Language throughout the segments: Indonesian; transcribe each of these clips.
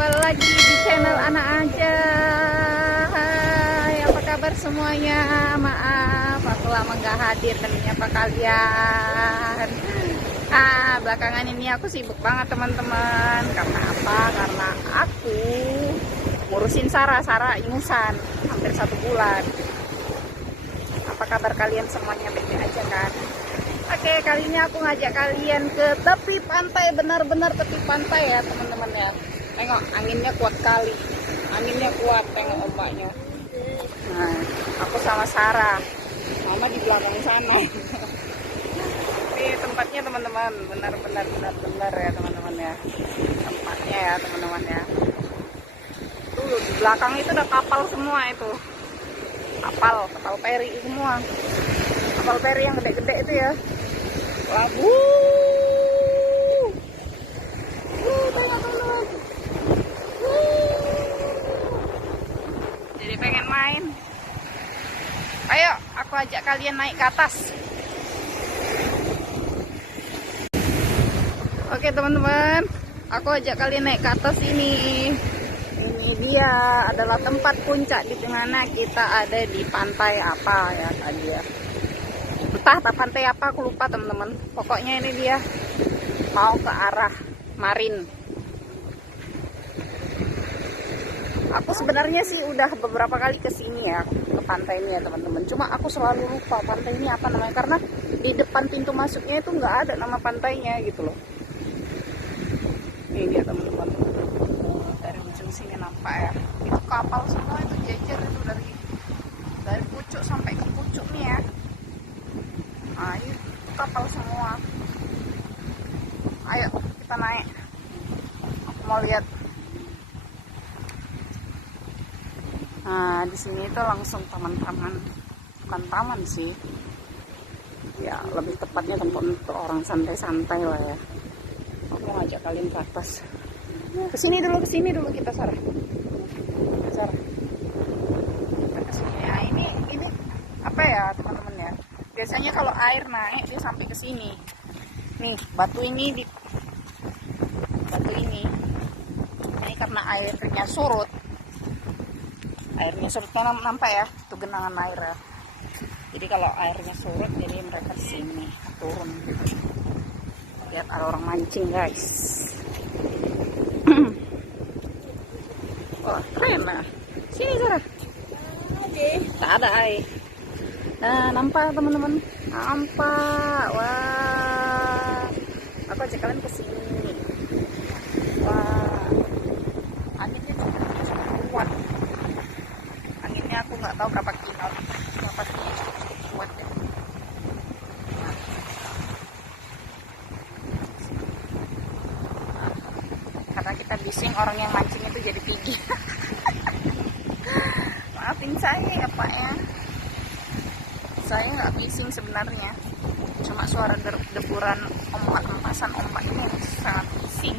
kembali lagi di channel Anak Aja. Hai, apa kabar semuanya? Maaf, aku lama nggak hadir dan menyapa kalian. Belakangan ini aku sibuk banget teman-teman. Karena apa? Karena aku ngurusin Sarah ingusan hampir 1 bulan. Apa kabar kalian semuanya? Baik aja kan? Oke, kali ini aku ngajak kalian ke tepi pantai, benar-benar tepi pantai ya teman-teman ya. Tengok, anginnya kuat kali. Anginnya kuat, tengok ombaknya. Nah, aku sama Sarah. Mama di belakang sana. Ini tempatnya teman-teman, benar ya teman-teman ya. Tempatnya ya teman-teman ya. Tuh, di belakang itu ada kapal semua itu. Kapal peri semua. Kapal peri yang gede-gede itu ya. Labu. Tengok teman-teman. Jadi pengen main. Ayo, aku ajak kalian naik ke atas. Oke teman-teman, aku ajak kalian naik ke atas ini. Ini dia adalah tempat puncak di mana kita ada di pantai apa ya tadi ya. Entah pantai apa aku lupa teman-teman. Pokoknya ini dia mau ke arah Marin. Aku sebenarnya sih udah beberapa kali kesini ya, ke pantai ini ya teman-teman. Cuma aku selalu lupa pantai ini apa namanya, karena di depan pintu masuknya itu nggak ada nama pantainya gitu loh. Ini dia teman-teman. Dari ujung sini nampak ya. Itu kapal semua itu jejer itu dari pucuk sampai ke pucuk nih ya. Nah, ini kapal semua. Ayo kita naik. Aku mau lihat. Nah, di sini itu langsung taman-taman. Bukan taman sih. Ya, lebih tepatnya tempat untuk orang santai-santai lah ya. Aku mau ngajak kalian ke atas. Kesini dulu kita Sarah. Sarah. Kita kesini. Nah, ini apa ya teman-teman ya? Biasanya kalau air naik dia sampai ke sini. Nih, batu ini. Ini karena airnya surut. Airnya surut kan nampak ya, itu genangan air ya. Jadi kalau airnya surut, jadi mereka sini turun. Lihat ada orang mancing guys. Wah, keren lah. Sini Sarah. Oke. Tak ada air. Nah, nampak teman-teman, nampak. Wah, aku ajak kalian ke sini. Wah, anginnya cukup kuat. Anginnya aku nggak tahu berapa knot, berapa kuat ya. Nah, karena kita bising, orang yang mancing itu jadi tinggi. Maafin saya ya Pak ya. Saya nggak bising sebenarnya, cuma suara deburan empasan ombak ini sangat bising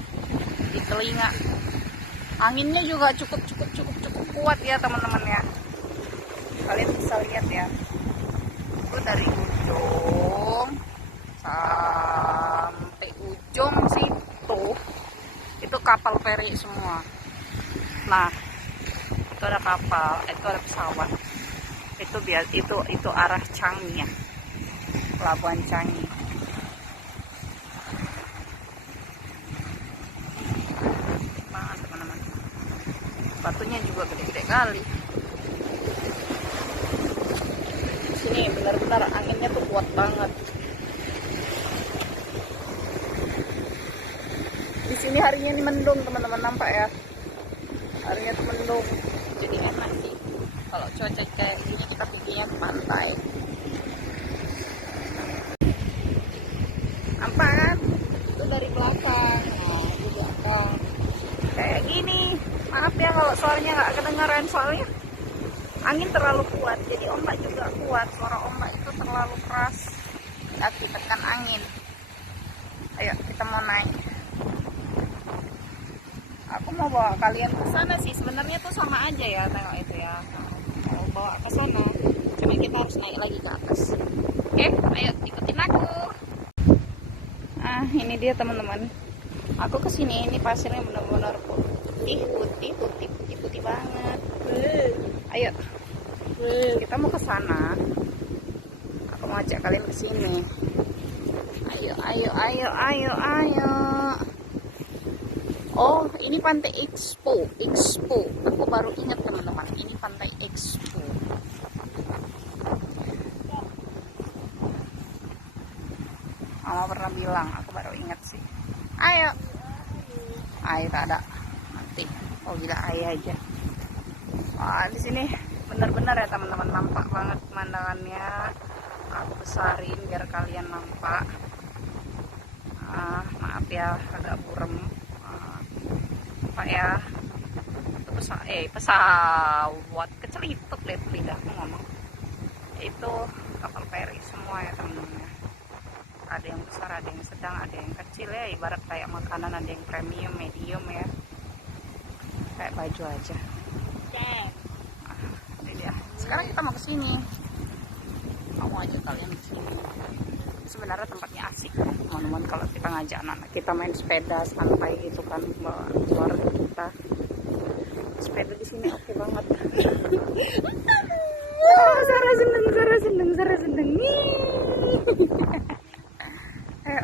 di telinga. Anginnya juga cukup kuat ya teman-teman ya. Kalian bisa lihat ya, itu dari ujung sampai ujung situ itu kapal feri semua. Nah, itu ada kapal, itu ada pesawat. Itu arah Changi ya, Pelabuhan Changi. Banget teman-teman, batunya juga gede-gede kali. Di sini benar-benar anginnya tuh kuat banget. Di sini harinya ini mendung teman-teman, nampak ya, harinya tuh mendung, jadi enak sih. Kalau cuaca kayak gini kita perginya ke pantai. Nampak kan? Itu dari belakang. Nah, itu belakang. Kayak gini. Maaf ya kalau suaranya nggak kedengaran, soalnya angin terlalu kuat. Jadi ombak juga kuat. Suara ombak itu terlalu keras akibatkan angin. Ayo kita mau naik. Aku mau bawa kalian ke sana sih. Sebenarnya tuh sama aja ya, tengok itu ya. Mau bawa ke sana, cuma kita harus naik lagi ke atas. Oke, ayo ikutin aku. Ini dia teman-teman. Aku kesini ini pasirnya benar-benar putih banget. Ayo, kita mau ke sana. Aku mau ajak kalian ke sini. Ayo. Oh, ini Pantai Expo. Aku baru ingat teman-teman, ini Pantai Expo. Mama pernah bilang, aku baru ingat sih. Ayo, tak ada. Nanti, gila air aja. Wah, di sini benar-benar ya teman-teman, nampak banget pemandangannya. Aku besarin biar kalian nampak. Maaf ya, agak burem. Pak ya, itu pesawat kecelitut lidahku ngomong. Itu kapal feri semua ya teman-teman. Ada yang besar, ada yang sedang, ada yang kecil ya, ibarat kayak makanan, ada yang premium, medium ya, kayak baju aja. Ini dia. Sekarang kita mau ke sini. Mau aja kalian ke sini. Sebenarnya tempatnya asik teman-teman, kalau kita ngajak anak kita main sepeda santai gitu kan, bawa keluarga kita. Sepeda di sini oke banget. Sarah seneng. Ayo.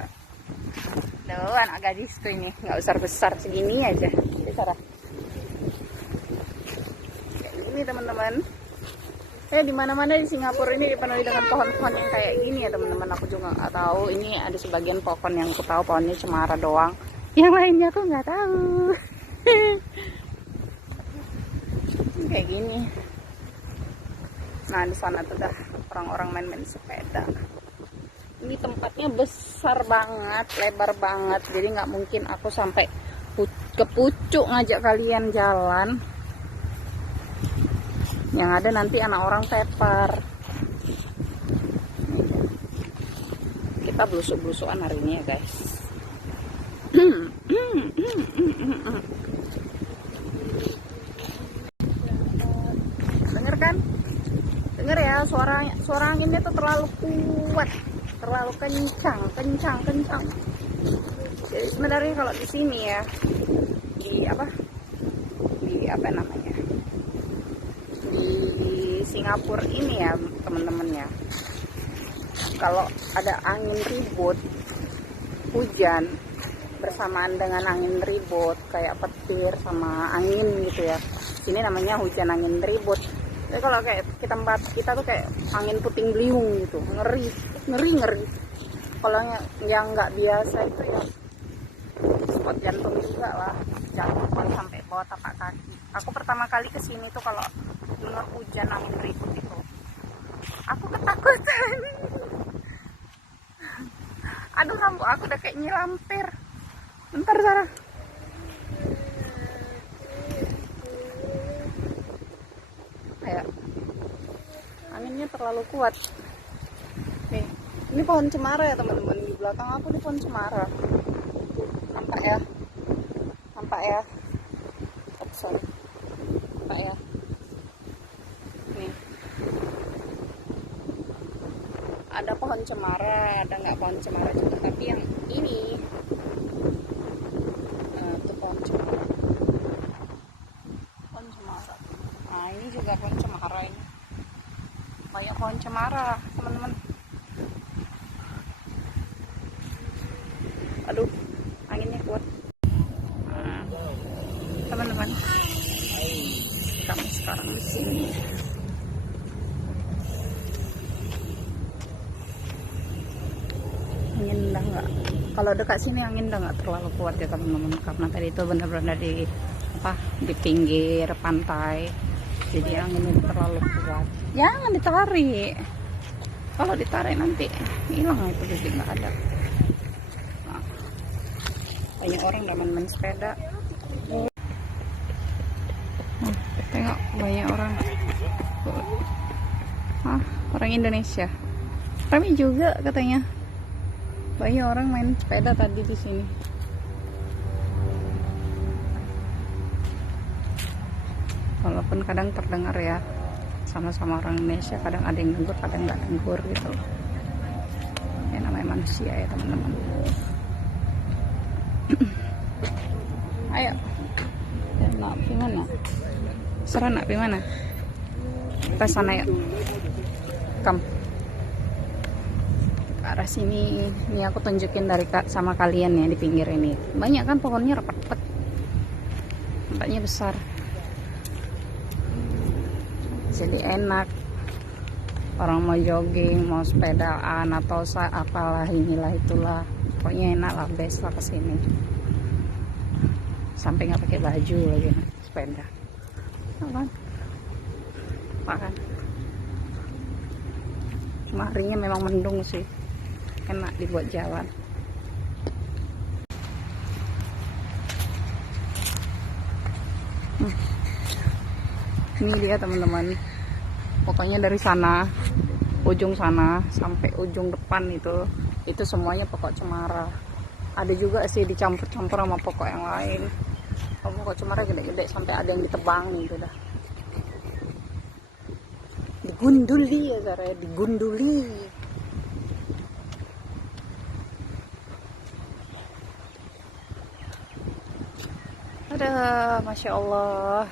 Duh, anak gadisku ini nggak besar segini aja. Sarah. Kayak gini teman-teman. Di mana-mana di Singapura ini dipenuhi dengan pohon-pohon yang kayak gini ya teman-teman. Aku juga nggak tahu. Ini ada sebagian pohon yang aku tahu pohonnya cemara doang. Yang lainnya aku nggak tahu. Kayak gini. Nah di sana tuh dah orang-orang main-main sepeda. Ini tempatnya besar banget, lebar banget. Jadi nggak mungkin aku sampai ke pucuk ngajak kalian jalan. Yang ada nanti anak orang tepar. Kita blusuk-blusukan hari ini ya guys. Denger kan? Denger ya, suara anginnya tuh terlalu kuat, terlalu kencang. Jadi sebenarnya kalau di sini ya, di apa namanya? Di Singapura ini ya teman-teman ya, kalau ada angin ribut, hujan bersamaan dengan angin ribut kayak petir sama angin gitu ya, sini namanya hujan angin ribut. Jadi kalau kayak tempat kita tuh kayak angin puting beliung gitu, ngeri. Kalau yang nggak biasa itu ya spot jantung juga lah, jantung sampai bawah tapak kaki. Aku pertama kali kesini tuh kalau dengar hujan angin ribut itu, aku ketakutan. Aduh, rambut aku udah kayak nyilampir. Bentar Sarah. Kayak anginnya terlalu kuat. Nih, ini pohon cemara ya teman-teman. Di belakang aku di pohon cemara. Nampak ya? Sorry. Nampak ya? Nih. Ada pohon cemara, ada nggak pohon cemara juga. Tapi yang ini, itu pohon cemara. Nah, ini juga pohon cemara ini. Banyak pohon cemara, teman-teman. Aduh, anginnya kuat. Nah, teman-teman, kami sekarang di sini. Angin udah nggak, kalau dekat sini angin udah nggak terlalu kuat ya teman-teman, karena tadi itu benar-benar di pinggir pantai, jadi angin itu terlalu kuat. Jangan ditarik, kalau ditarik nanti hilang itu, jadi nggak ada. Nah, banyak orang udah main sepeda. Tengok banyak orang. Orang Indonesia. Kami juga katanya. Banyak orang main sepeda tadi di sini. Walaupun kadang terdengar ya, sama-sama orang Indonesia, kadang ada yang negur, kadang nggak negur gitu. Ya namanya manusia ya teman-teman. Ayo, nak pergi mana? Sarah nak pergi mana? Kita sana yuk. Kam. Ke arah sini. Ini aku tunjukin dari sama kalian ya di pinggir ini. Banyak kan pohonnya rapat-rapat. Tempatnya besar. Jadi enak. Orang mau jogging, mau sepedaan atau apalah inilah itulah. Pokoknya enak lah, best lah kesini. Sampai nggak pakai baju lagi sepeda. Kan? Cuma harinya memang mendung sih. Enak dibuat jalan. Ini dia teman-teman. Pokoknya dari sana, ujung sana sampai ujung depan itu semuanya pokok cemara. Ada juga sih dicampur-campur sama pokok yang lain. Pokok cemara gede-gede sampai ada yang ditebang gitu dah. Digunduli ya Zara, digunduli. Ada, masya Allah.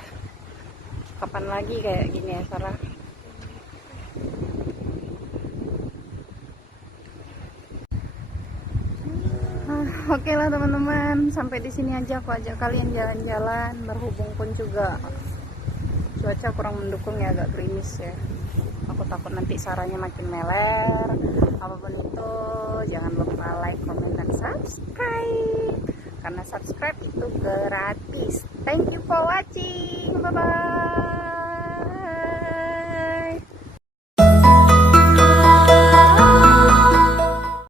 Kapan lagi kayak gini ya Sarah? Oke lah teman-teman, sampai di sini aja aku ajak kalian jalan-jalan. Berhubung pun juga cuaca kurang mendukung ya, agak gerimis ya. Aku takut nanti saranya makin meler. Apapun itu, jangan lupa like, comment, dan subscribe. Karena subscribe itu gratis. Thank you for watching. Bye-bye.